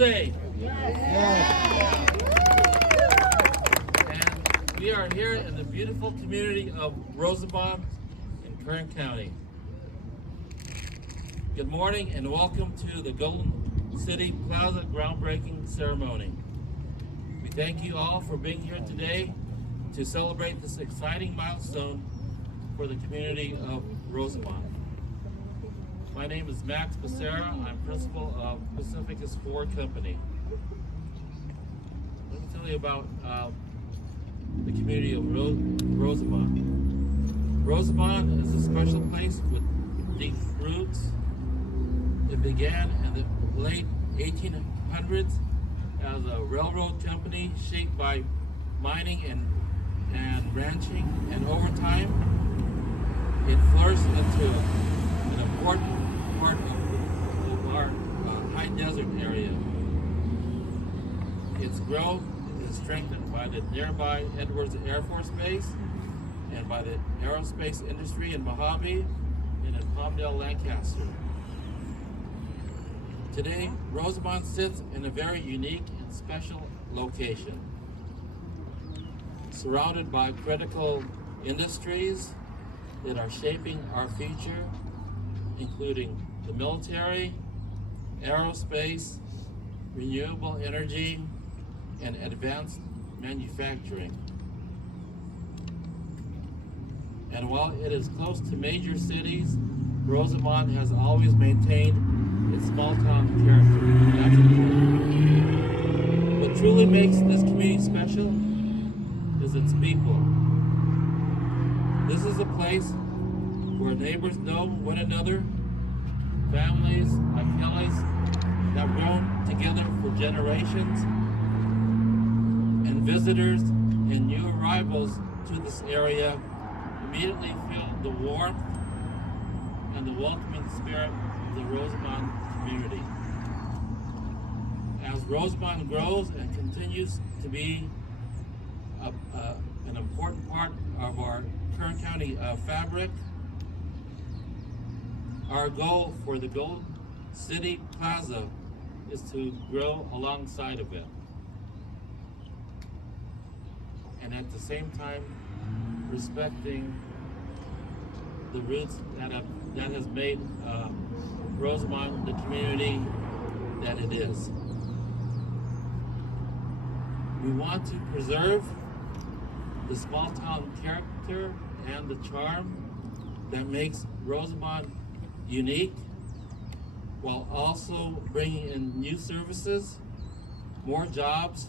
day? Yes. And we are here in the beautiful community of Rosenbaum in Kern County. Good morning and welcome to the Golden City Plaza groundbreaking ceremony. We thank you all for being here today to celebrate this exciting milestone for the community of Rosenbaum. My name is Max Becerra. I'm principal of Pacificus Ford Company. Let me tell you about the community of Rosenbaum. Rosenbaum is a special place with deep roots. It began in the late 1800s as a railroad company shaped by mining and ranching, and over time it flourished into an important part of our high desert area. Its growth is strengthened by the nearby Edwards Air Force Base and by the aerospace industry in Mojave and in Palmdale, Lancaster. Today, Rosenbaum sits in a very unique and special location, surrounded by critical industries that are shaping our future, including the military, aerospace, renewable energy, and advanced manufacturing. And while it is close to major cities, Rosenbaum has always maintained its small-town character. That's important. What truly makes this community special is its people. This is a place where neighbors know one another, families like Kelly's have grown together for generations, and visitors and new arrivals to this area immediately feel the warmth and the welcoming spirit of the Rosenbaum community. As Rosenbaum grows and continues to be an important part of our Kern County fabric, our goal for the Golden City Plaza is to grow alongside of it, and at the same time respecting the roots that has made Rosenbaum the community that it is. We want to preserve the small town character and the charm that makes Rosenbaum unique, while also bringing in new services, more jobs,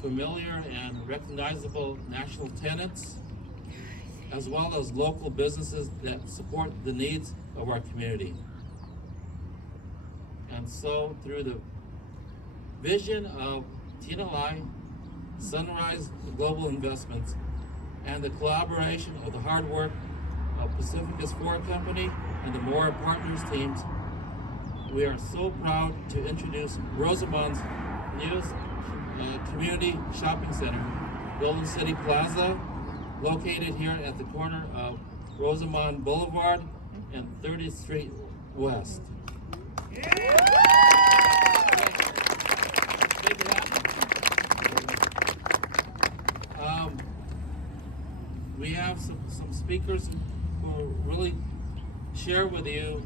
familiar and recognizable national tenants, as well as local businesses that support the needs of our community. And so through the vision of Tina Lai, Sunrise Global Investments, and the collaboration of the hard work of Pacificus Ford Company and the Moore Partners teams, we are so proud to introduce Rosenbaum's newest community shopping center, Golden City Plaza, located here at the corner of Rosenbaum Boulevard and 30th Street West. We have some speakers who will really share with you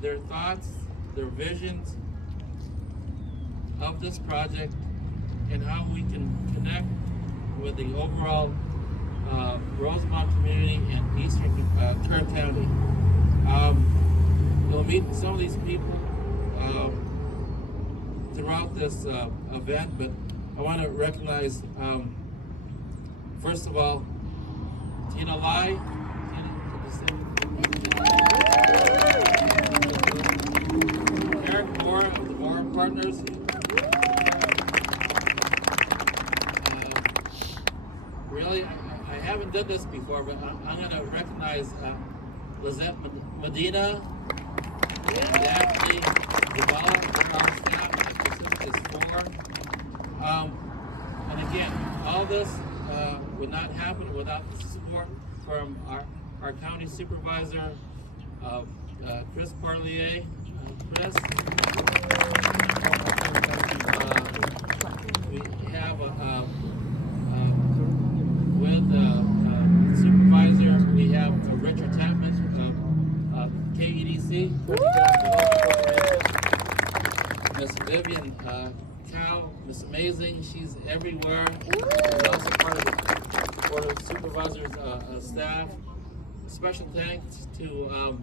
their thoughts, their visions of this project, and how we can connect with the overall Rosenbaum community in eastern Kern County. You'll meet some of these people throughout this event, but I want to recognize, first of all, Tina Lai. Eric Moore of the Moore Partners. Really, I haven't done this before, but I'm going to recognize Lizette Medina and Daphne Duvall. They're our staff at Pacificus Ford. And again, all this would not happen without the support from our county supervisor, Chris Parlier. Chris. Miss Vivian Cow, Miss Amazing. She's everywhere. She's also part of the Board of Supervisors staff. Special thanks to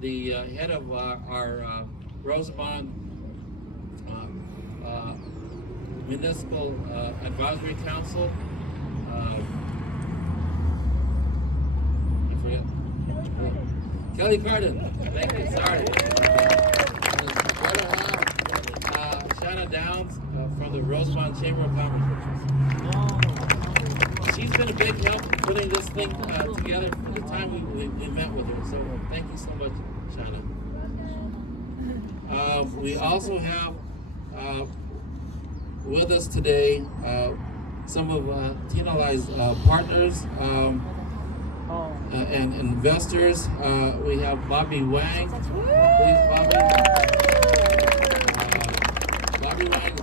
the head of our Rosamond Municipal Advisory Council. I forget. Kelly Carden. Thank you. Sorry. Shanna Downs from the Rosamond Chamber of Commerce. She's been a big help putting this thing together from the time we met with her. So thank you so much, Shanna. We also have with us today some of Tina Lai's partners and investors. We have Bobby Wang. Please, Bobby. Bobby Wang's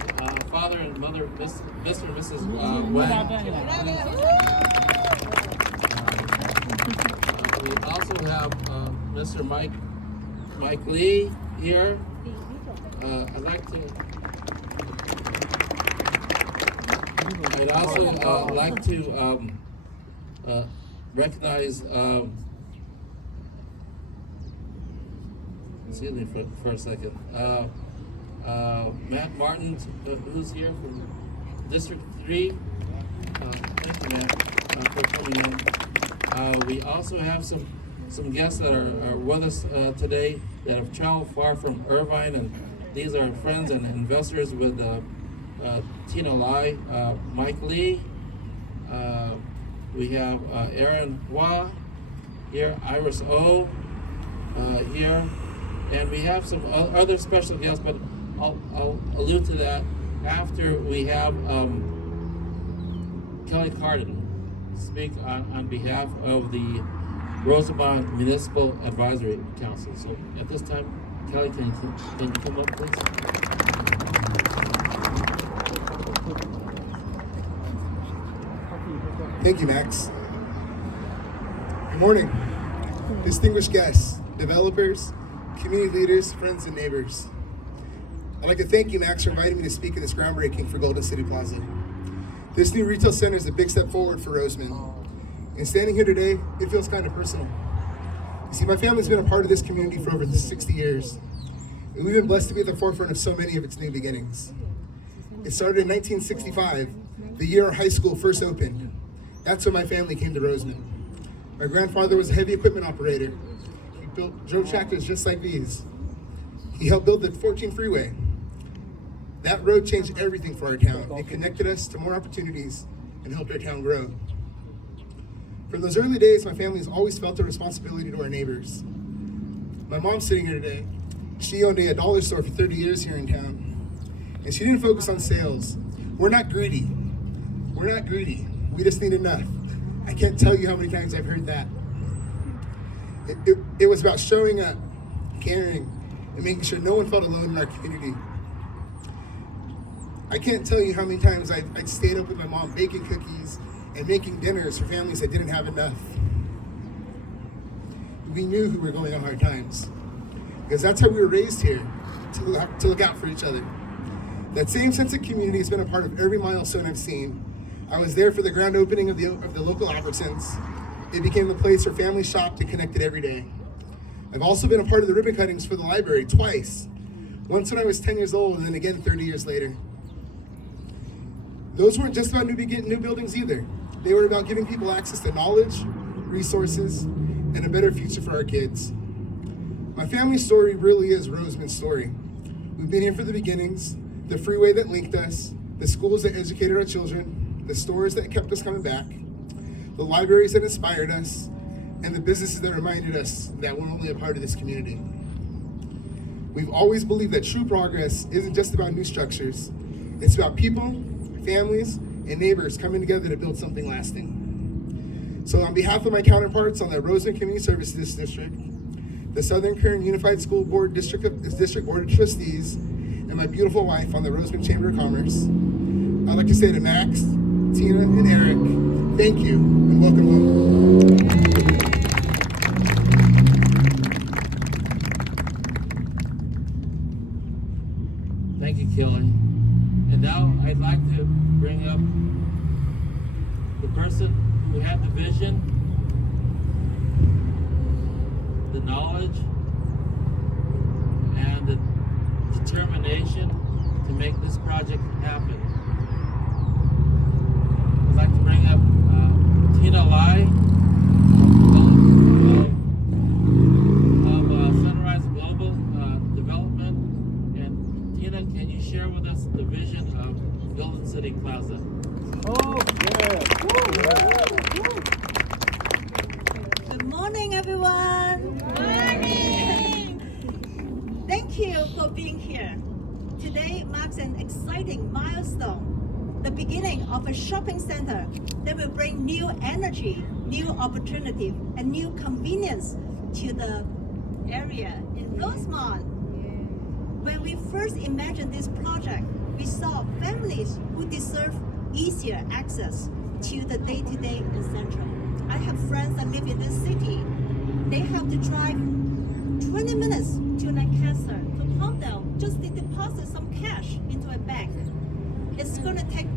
father and mother, Mr. and Mrs. Wang. We also have Mr. Mike Lee here. I'd also like to recognize. Excuse me for a second. Matt Martin, who's here from District 3. Thank you, Matt, for coming in. We also have some guests that are with us today that have traveled far from Irvine, and these are friends and investors with Tina Lai, Mike Lee. We have Aaron Hua here, Iris O here, and we have some other special guests, but I'll allude to that after we have Kelly Carden speak on behalf of the Rosamond Municipal Advisory Council. So at this time, Kelly, can you come up, please? Thank you, Max. Good morning, distinguished guests, developers, community leaders, friends, and neighbors. I'd like to thank you, Max, for inviting me to speak at this groundbreaking for Golden City Plaza. This new retail center is a big step forward for Rosamond. And standing here today, it feels kind of personal. You see, my family's been a part of this community for over 60 years. And we've been blessed to be at the forefront of so many of its new beginnings. It started in 1965, the year our high school first opened. That's when my family came to Rosamond. My grandfather was a heavy equipment operator. He drove tractors just like these. He helped build the 14 freeway. That road changed everything for our town. It connected us to more opportunities and helped our town grow. From those early days, my family has always felt a responsibility to our neighbors. My mom's sitting here today. She owned a dollar store for 30 years here in town. And she didn't focus on sales. We're not greedy. We're not greedy. We just need enough. I can't tell you how many times I've heard that. It was about showing up, caring, and making sure no one felt alone in our community. I can't tell you how many times I'd stayed up with my mom baking cookies and making dinners for families that didn't have enough. We knew who were going on hard times, because that's how we were raised here, to look out for each other. That same sense of community has been a part of every milestone I've seen. I was there for the grand opening of the local Albertsons. It became the place where families shopped and connected every day. I've also been a part of the ribbon cuttings for the library twice. Once when I was 10 years old, and then again 30 years later. Those weren't just about new buildings either. They were about giving people access to knowledge, resources, and a better future for our kids. My family's story really is Rosamond's story. We've been here for the beginnings, the freeway that linked us, the schools that educated our children, the stores that kept us coming back, the libraries that inspired us, and the businesses that reminded us that we're only a part of this community. We've always believed that true progress isn't just about new structures. It's about people, families, and neighbors coming together to build something lasting. So on behalf of my counterparts on the Rosamond Community Services District, the Southern Kern Unified School Board District Board of Trustees, and my beautiful wife on the Rosamond Chamber of Commerce, I'd like to say to Max, Tina, and Eric, thank you, and welcome home. Thank you, Kelly. And now I'd like to bring up the person who had the vision, the knowledge, and the determination to make this project happen. I'd like to bring up Tina Lai of Sunrise Global Development. And Tina, can you share with us the vision of Golden City Plaza? Good morning, everyone. Good morning. Thank you for being here. Today marks an exciting milestone, the beginning of a shopping center that will bring new energy, new opportunity, and new convenience to the area in Rosemont. When we first imagined this project, we saw families who deserve easier access to the day-to-day and central. I have friends that live in this city. They have to drive 20 minutes to Lancaster, to Palmdale, just to deposit some cash into a bank. It's going to take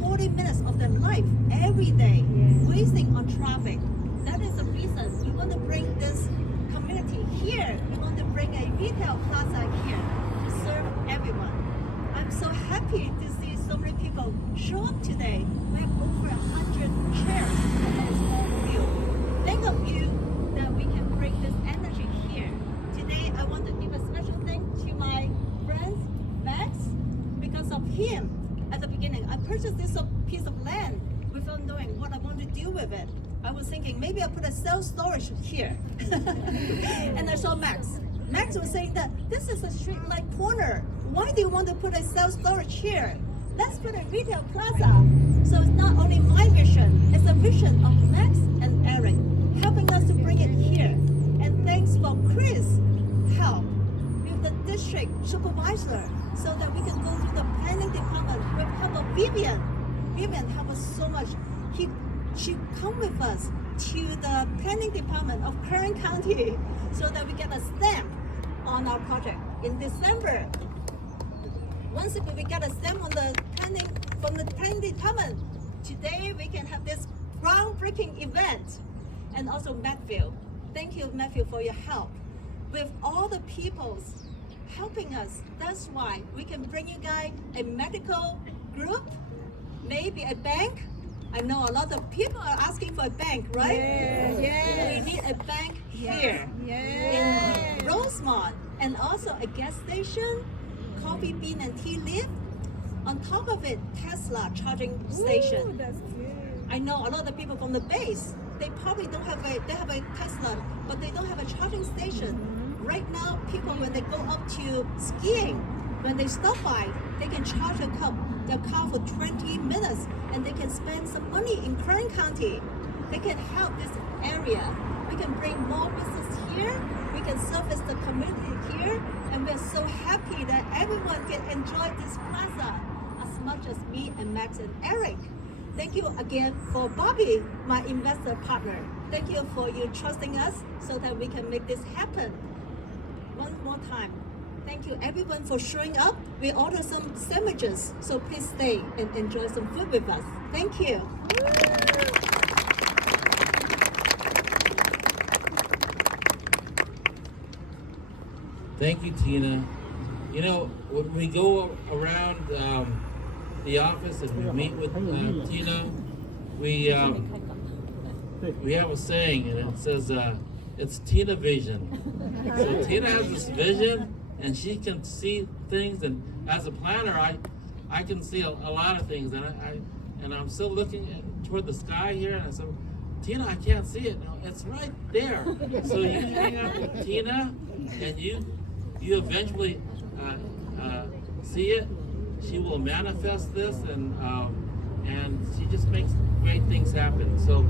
40 minutes of their life every day, wasting on traffic. That is the reason we want to bring this community here. We want to bring a retail plaza here to serve everyone. I'm so happy to see so many people show up today. We have over 100 chairs for this whole view. Thank of you that we can bring this energy here. Today, I want to give a special thanks to my friend Max. Because of him, at the beginning, I purchased this piece of land without knowing what I want to do with it. I was thinking maybe I'll put a self-storage here. And I saw Max. Max was saying that this is a street-like corner. Why do you want to put a self-storage here? Let's put a retail plaza. So it's not only my vision, it's a vision of Max and Eric helping us to bring it here. And thanks for Chris' help with the district supervisor so that we can go through the planning department with help of Vivian. Vivian helped us so much. She come with us to the planning department of Kern County so that we get a stamp on our project in December. Once we get a stamp on the planning from the planning department, today we can have this groundbreaking event. And also Matthew. Thank you, Matthew, for your help. With all the peoples helping us, that's why we can bring you guys a medical group, maybe a bank. I know a lot of people are asking for a bank, right? Yes. We need a bank here in Rosemont, and also a gas station, coffee bean and tea leaf. On top of it, Tesla charging station. Ooh, that's good. I know a lot of people from the base, they probably don't have they have a Tesla, but they don't have a charging station. Right now, people when they go up to skiing, when they stop by, they can charge their car for 20 minutes and they can spend some money in Kern County. They can help this area. We can bring more business here. We can service the community here. And we're so happy that everyone can enjoy this plaza as much as me and Max and Eric. Thank you again for Bobby, my investor partner. Thank you for you trusting us so that we can make this happen. One more time. Thank you everyone for showing up. We ordered some sandwiches, so please stay and enjoy some food with us. Thank you. Thank you, Tina. You know, when we go around the office and we meet with Tina, we have a saying, and it says, it's Tina vision. So Tina has this vision, and she can see things, and as a planner, I can see a lot of things, and I'm still looking toward the sky here, and I said, Tina, I can't see it. No, it's right there. So you hang out with Tina, and you eventually see it. She will manifest this, and she just makes great things happen. So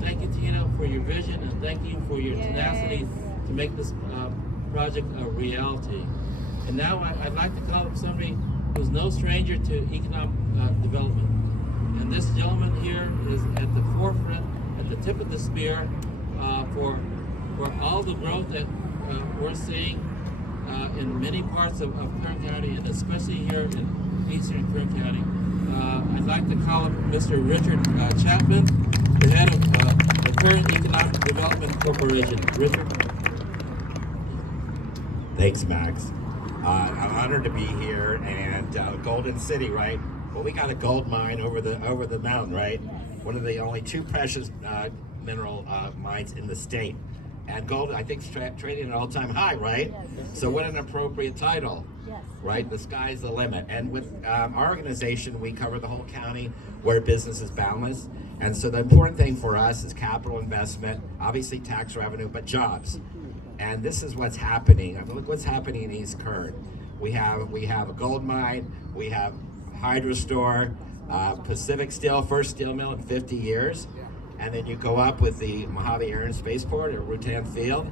thank you, Tina, for your vision, and thank you for your tenacity to make this project a reality. And now I'd like to call up somebody who's no stranger to economic development. And this gentleman here is at the forefront, at the tip of the spear for all the growth that we're seeing in many parts of Kern County, and especially here in eastern Kern County. I'd like to call up Mr. Richard Chapman, the head of the Kern Economic Development Corporation. Richard. Thanks, Max. I'm honored to be here, and Golden City, right? Well, we got a gold mine over the mountain, right? One of the only two precious mineral mines in the state, and gold, I think, is trading at an all-time high, right? So, what an appropriate title, right? The sky's the limit. And with our organization, we cover the whole county where business is boundless. And so, the important thing for us is capital investment, obviously tax revenue, but jobs. And this is what's happening. I mean, look what's happening in East Kern. We have a gold mine, we have Hydro Store, Pacific Steel, first steel mill in 50 years. And then you go up with the Mojave Air and Spaceport or Rutan Field,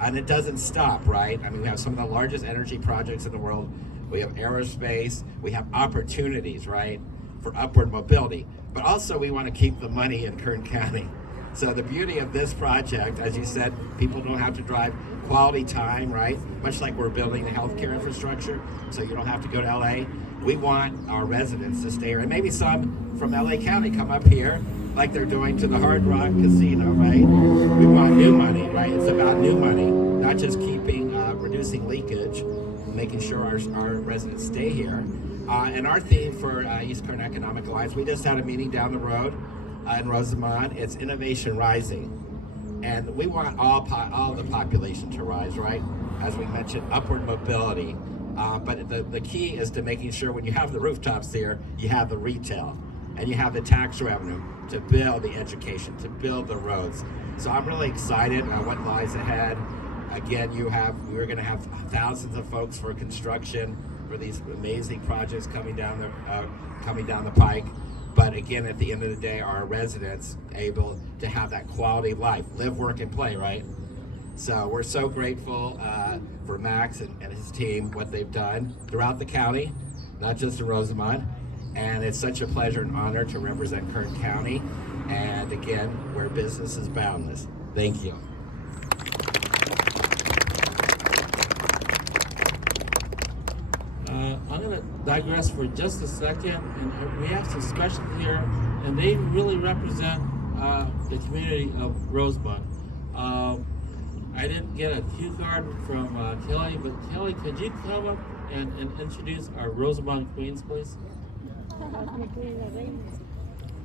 and it doesn't stop, right? I mean, we have some of the largest energy projects in the world. We have aerospace, we have opportunities, right, for upward mobility. But also we want to keep the money in Kern County. So the beauty of this project, as you said, people don't have to drive, quality time, right? Much like we're building the healthcare infrastructure, so you don't have to go to LA. We want our residents to stay here, and maybe some from LA County come up here, like they're doing to the Hard Rock Casino, right? We want new money, right? It's about new money, not just reducing leakage, making sure our residents stay here. And our theme for East Kern Economic Alliance, we just had a meeting down the road in Rosamond. It's Innovation Rising. And we want all the population to rise, right? As we mentioned, upward mobility. But the key is to making sure when you have the rooftops here, you have the retail and you have the tax revenue to build the education, to build the roads. So I'm really excited about what lies ahead. Again, we're going to have thousands of folks for construction for these amazing projects coming down the pike. But again, at the end of the day, our residents able to have that quality of life, live, work, and play, right? So we're so grateful for Max and his team, what they've done throughout the county, not just in Rosamond. And it's such a pleasure and honor to represent Kern County. And again, where business is boundless. Thank you. I'm going to digress for just a second, and we have some special here, and they really represent the community of Rosemont. I didn't get a cue card from Kelly, but Kelly, could you come up and introduce our Rosemont Queens, please?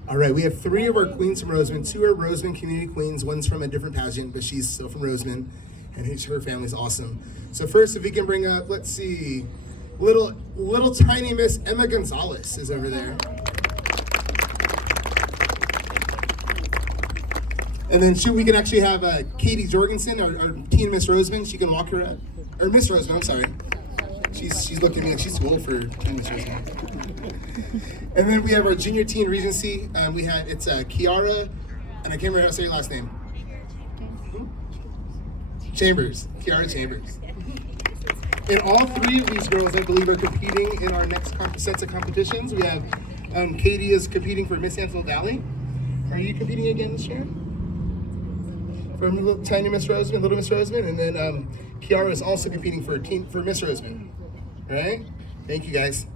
All right, we have 3 of our queens from Rosamond. 2 are Rosamond Community Queens. One's from a different pageant, but she's still from Rosamond, and her family's awesome. So first, if we can bring up, let's see, little tiny Miss Emma Gonzalez is over there. And then we can actually have Katie Jorgensen, our teen Miss Rosamond. She can walk her up. Or Miss Rosamond, I'm sorry. She's looking at me like she's too old for teen Miss Rosamond. And then we have our junior teen Regency. It's Kiara, and I can't remember how to say your last name. Chambers, Kiara Chambers. And all 3 of these girls, I believe, are competing in our next sets of competitions. We have Katie is competing for Miss Antelope Valley. Are you competing again this year? For little tiny Miss Rosamond, little Miss Rosamond, and then Kiara is also competing for Miss Rosamond. All right? Thank you, guys.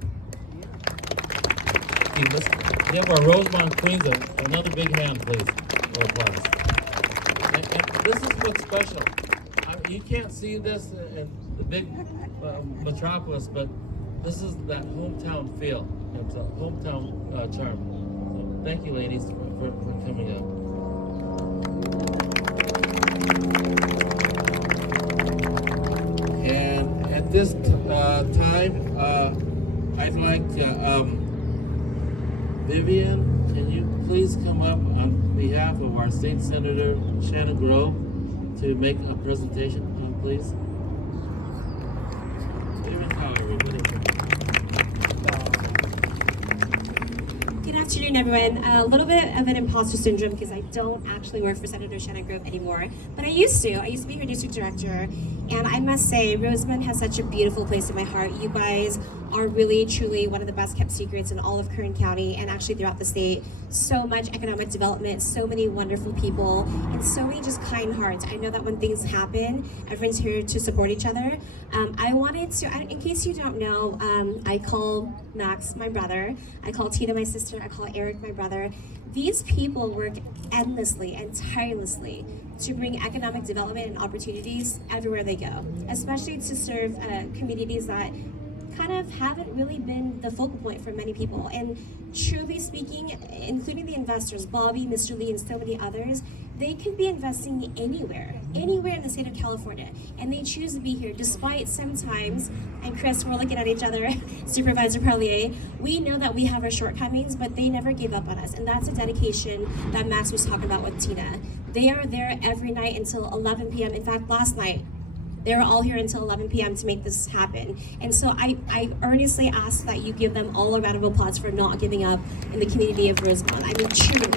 Let's give our Rosemont Queens another big hand, please, or applause. And this is what's special. You can't see this in the big metropolis, but this is that hometown feel. It's a hometown charm. So thank you, ladies, for coming up. And at this time, I'd like Vivian, can you please come up on behalf of our State Senator Shannon Grove to make a presentation, please? Vivian, how everybody? Good afternoon, everyone. A little bit of an imposter syndrome because I don't actually work for Senator Shannon Grove anymore, but I used to. I used to be her district director, and I must say, Rosamond has such a beautiful place in my heart. You guys are really truly one of the best kept secrets in all of Kern County and actually throughout the state. So much economic development, so many wonderful people, and so many just kind hearts. I know that when things happen, everyone's here to support each other. I wanted to, in case you don't know, I call Max my brother, I call Tina my sister, I call Eric my brother. These people work endlessly and tirelessly to bring economic development and opportunities everywhere they go, especially to serve communities that kind of haven't really been the focal point for many people. And truly speaking, including the investors, Bobby, Mr. Lee, and so many others, they could be investing anywhere in the state of California, and they choose to be here despite sometimes, and Chris, we're looking at each other, Supervisor Parlier, we know that we have our shortcomings, but they never gave up on us, and that's a dedication that Max was talking about with Tina. They are there every night until 11 p.m. In fact, last night, they were all here until 11 p.m. to make this happen. And so I earnestly ask that you give them all a round of applause for not giving up in the community of Rosemont. I mean, truly,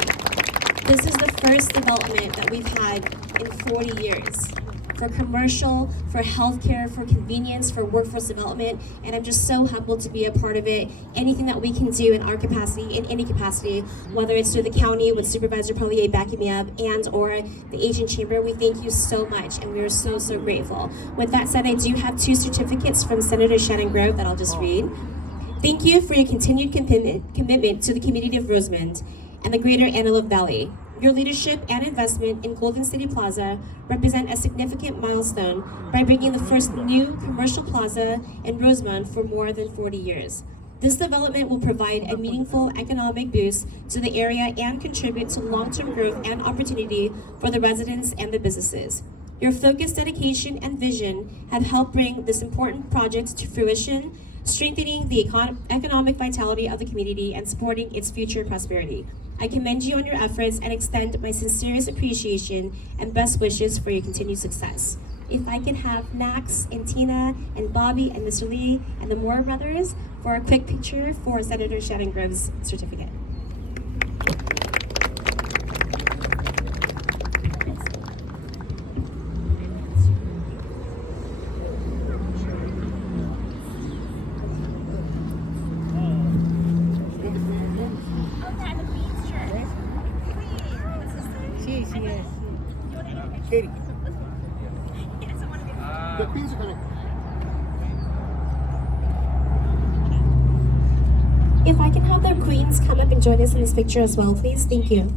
this is the first development that we've had in 40 years. For commercial, for healthcare, for convenience, for workforce development, and I'm just so humbled to be a part of it. Anything that we can do in our capacity, in any capacity, whether it's through the county with Supervisor Parlier backing me up and or the Asian Chamber, we thank you so much, and we are so, so grateful. With that said, I do have 2 certificates from Senator Shannon Grove that I'll just read. Thank you for your continued commitment to the community of Rosemont and the greater Antelope Valley. Your leadership and investment in Golden City Plaza represent a significant milestone by bringing the first new commercial plaza in Rosemont for more than 40 years. This development will provide a meaningful economic boost to the area and contribute to long-term growth and opportunity for the residents and the businesses. Your focused dedication and vision have helped bring this important project to fruition, strengthening the economic vitality of the community and supporting its future prosperity. I commend you on your efforts and extend my sincerest appreciation and best wishes for your continued success. If I can have Max and Tina and Bobby and Mr. Lee and the Moore brothers for a quick picture for Senator Shannon Grove's certificate. Katie. The queens are coming. If I can have the queens come up and join us in this picture as well, please. Thank you.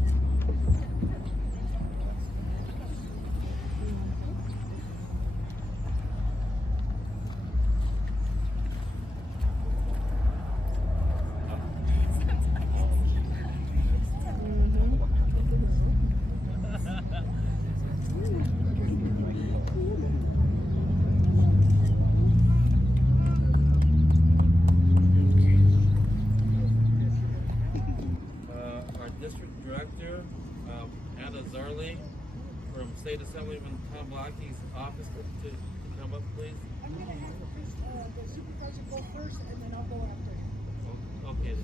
From State Assemblyman Tom Blacky's office to come up, please. I'm going to have the supervisor go first, and then I'll go after. Okay.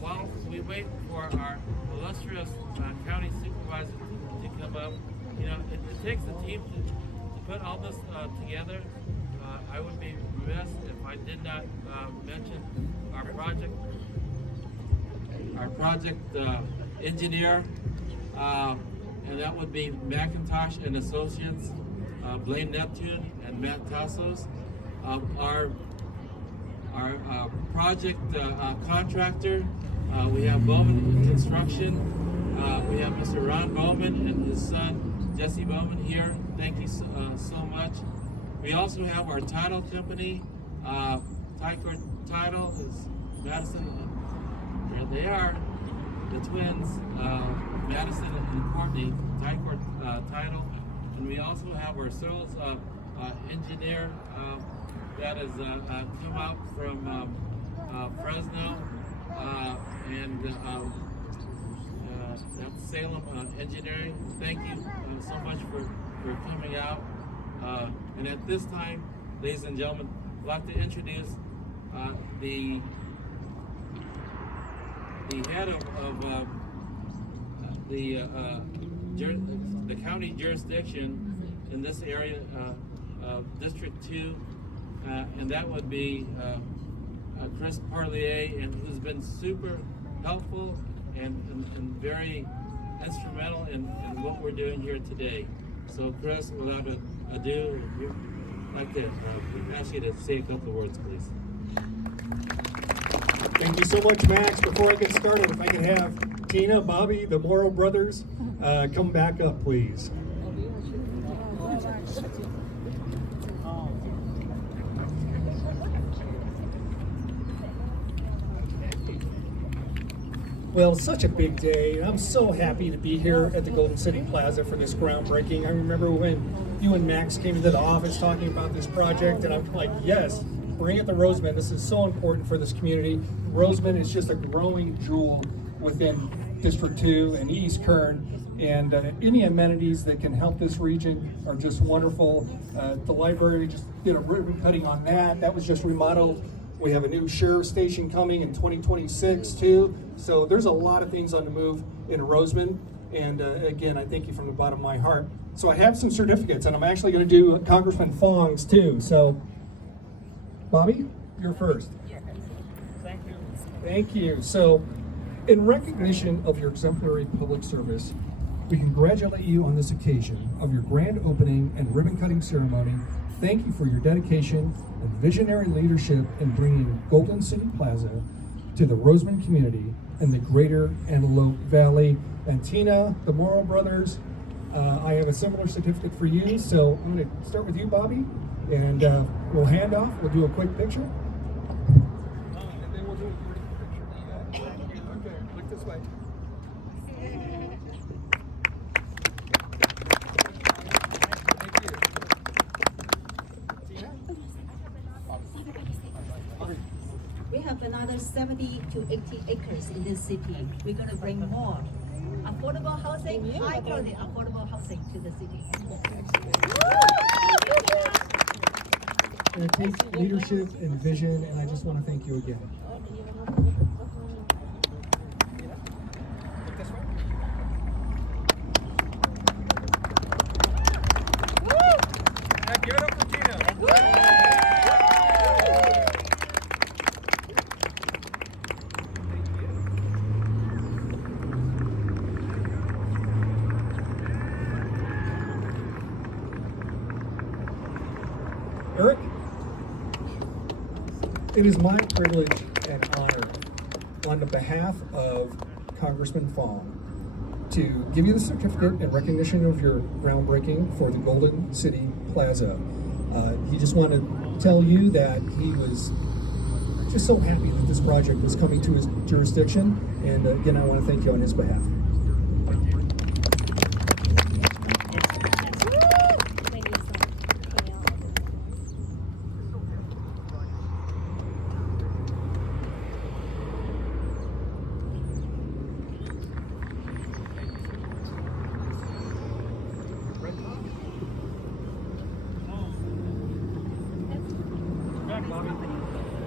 While we wait for our illustrious county supervisor to come up, you know, it takes a team to put all this together. I would be remiss if I did not mention our project engineer, and that would be McIntosh and Associates, Blaine Neptune and Matt Tassos. Our project contractor, we have Bowman Construction. We have Mr. Ron Bowman and his son Jesse Bowman here. Thank you so much. We also have our title company, Tycourt Title is Madison. There they are, the twins, Madison and Courtney, Tycourt Title. And we also have our sales engineer that has come out from Fresno, and that's Salem Engineering. Thank you so much for coming out. And at this time, ladies and gentlemen, I'd like to introduce the head of the county jurisdiction in this area District 2, and that would be Chris Parlier, and who's been super helpful and very instrumental in what we're doing here today. So Chris, without ado, I'd like to ask you to say a couple of words, please. Thank you so much, Max. Before I get started, if I can have Tina, Bobby, the Morrow brothers, come back up, please. Well, such a big day. I'm so happy to be here at the Golden City Plaza for this groundbreaking. I remember when you and Max came into the office talking about this project, and I'm like, yes, bring it to Roseman. This is so important for this community. Roseman is just a growing jewel within District 2 and East Kern, and any amenities that can help this region are just wonderful. The library just did a ribbon cutting on that. That was just remodeled. We have a new sheriff station coming in 2026 too. So there's a lot of things on the move in Roseman. And again, I thank you from the bottom of my heart. So I have some certificates, and I'm actually going to do Congressman Fong's too. So Bobby, you're first. Thank you. Thank you. So in recognition of your exemplary public service, we congratulate you on this occasion of your grand opening and ribbon cutting ceremony. Thank you for your dedication and visionary leadership in bringing Golden City Plaza to the Roseman community and the greater Antelope Valley. And Tina, the Morrow brothers, I have a similar certificate for you. So I'm going to start with you, Bobby, and we'll hand off. We'll do a quick picture. And then we'll do a group picture. Okay, look this way. We have another 70 to 80 acres in this city. We're going to bring more affordable housing, high quality affordable housing to the city. And it takes leadership and vision, and I just want to thank you again. Give it up for Tina. Eric, it is my privilege and honor on the behalf of Congressman Fong to give you the certificate in recognition of your groundbreaking for the Golden City Plaza. He just wanted to tell you that he was just so happy that this project was coming to his jurisdiction, and again, I want to thank you on his behalf.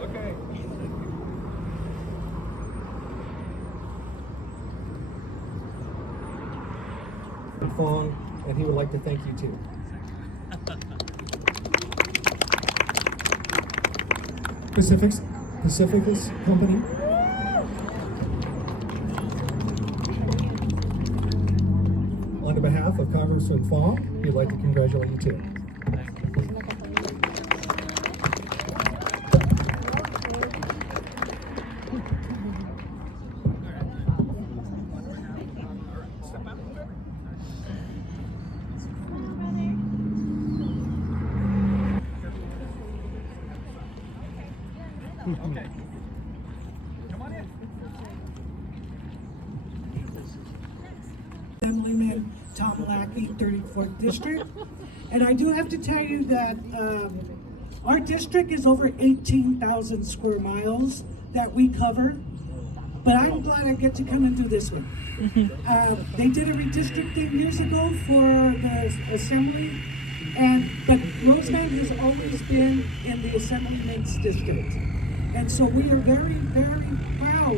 Okay. Fong, and he would like to thank you too. Pacificus Company. On behalf of Congressman Fong, he'd like to congratulate you too. Okay. Come on in. Assemblyman Tom Lackey, 34th District. And I do have to tell you that our district is over 18,000 square miles that we cover. But I'm glad I get to come and do this one. They did a redistricting years ago for the assembly, but Roseman has always been in the Assemblyman's district. And so we are very, very proud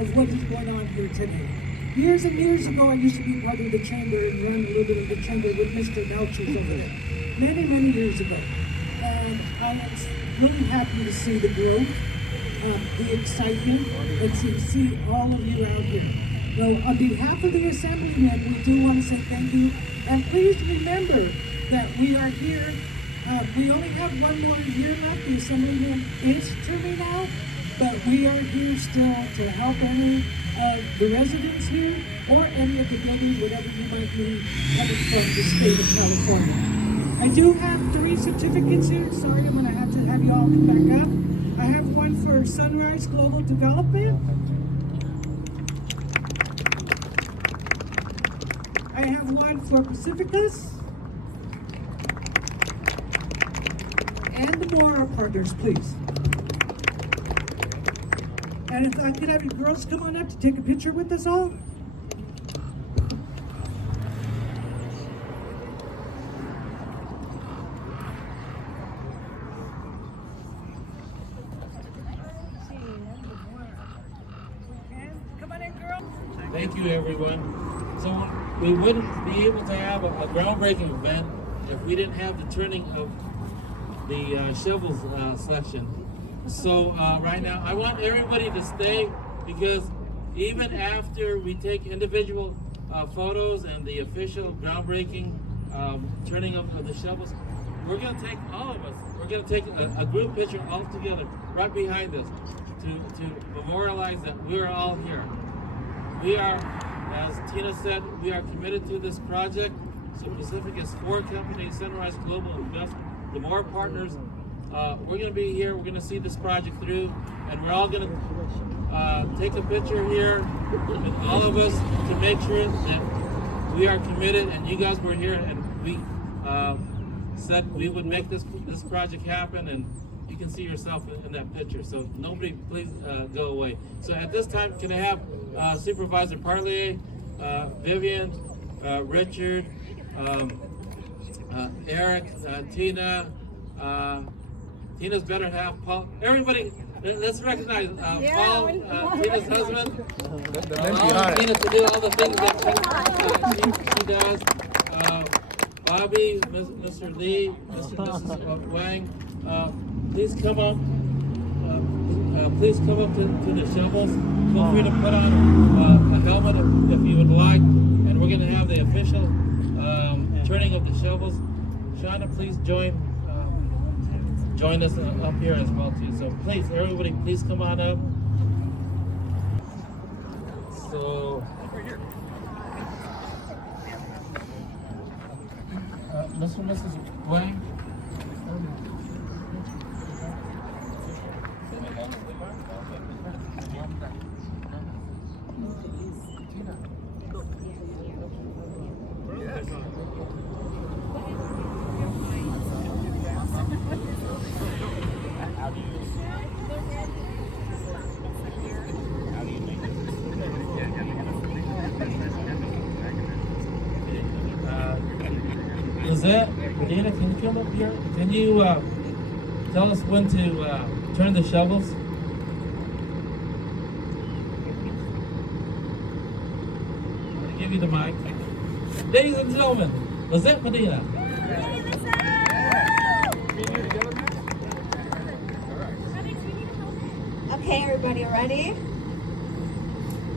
of what is going on here today. Years and years ago, I used to be part of the chamber and run a little bit of the chamber with Mr. Melchers over there. many, many years ago. And I am really happy to see the growth, the excitement, and to see all of you out here. So on behalf of the Assemblyman, we do want to say thank you. And please remember that we are here. We only have one more year left. The Assemblyman is terming out, but we are here still to help any of the residents here or any of the buildings, whatever you might need coming from the state of California. I do have 3 certificates here. Sorry, I'm going to have you all come back up. I have one for Sunrise Global Development. I have one for Pacificus. And the Mora partners, please. And if I could have you girls come on up to take a picture with us all. Come on in, girls. Thank you, everyone. So we wouldn't be able to have a groundbreaking event if we didn't have the turning of the shovels section. So right now, I want everybody to stay because even after we take individual photos and the official groundbreaking turning of the shovels, we're going to take all of us. We're going to take a group picture all together right behind us to memorialize that we're all here. We are, as Tina said, we are committed to this project. So Pacific is 4 companies, Sunrise Global Investment, the more partners. We're going to be here. We're going to see this project through, and we're all going to take a picture here with all of us to make sure that we are committed. And you guys were here, and we said we would make this project happen, and you can see yourself in that picture. So nobody, please go away. So at this time, can I have Supervisor Parlier, Vivian, Richard, Eric, Tina, Tina's better half, Paul. Everybody, let's recognize Paul, Tina's husband. Allow Tina to do all the things that she does. Bobby, Mr. Lee, Mrs. Wang, please come up. Please come up to the shovels. Feel free to put on a helmet if you would like. And we're going to have the official turning of the shovels. Shauna, please join us up here as well too. So please, everybody, please come on up. So, Mr. and Mrs. Wang. Lizette, Dana, can you come up here? Can you tell us when to turn the shovels? I'm going to give you the mic. Ladies and gentlemen, Lizette Medina. Okay, everybody, ready?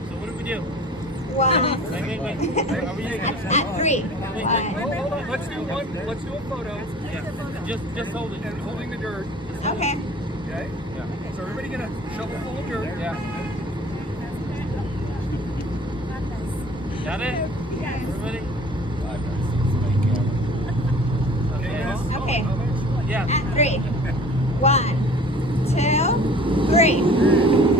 So what do we do? One. Wait. At 3. Hold on. Let's do a photo. Yeah. Just hold it. And holding the dirt. Okay. Okay? Yeah. So everybody get a shovel full of dirt. Yeah. Got it? Yes. Everybody? Okay. Yeah. At 3. 1, 2, 3.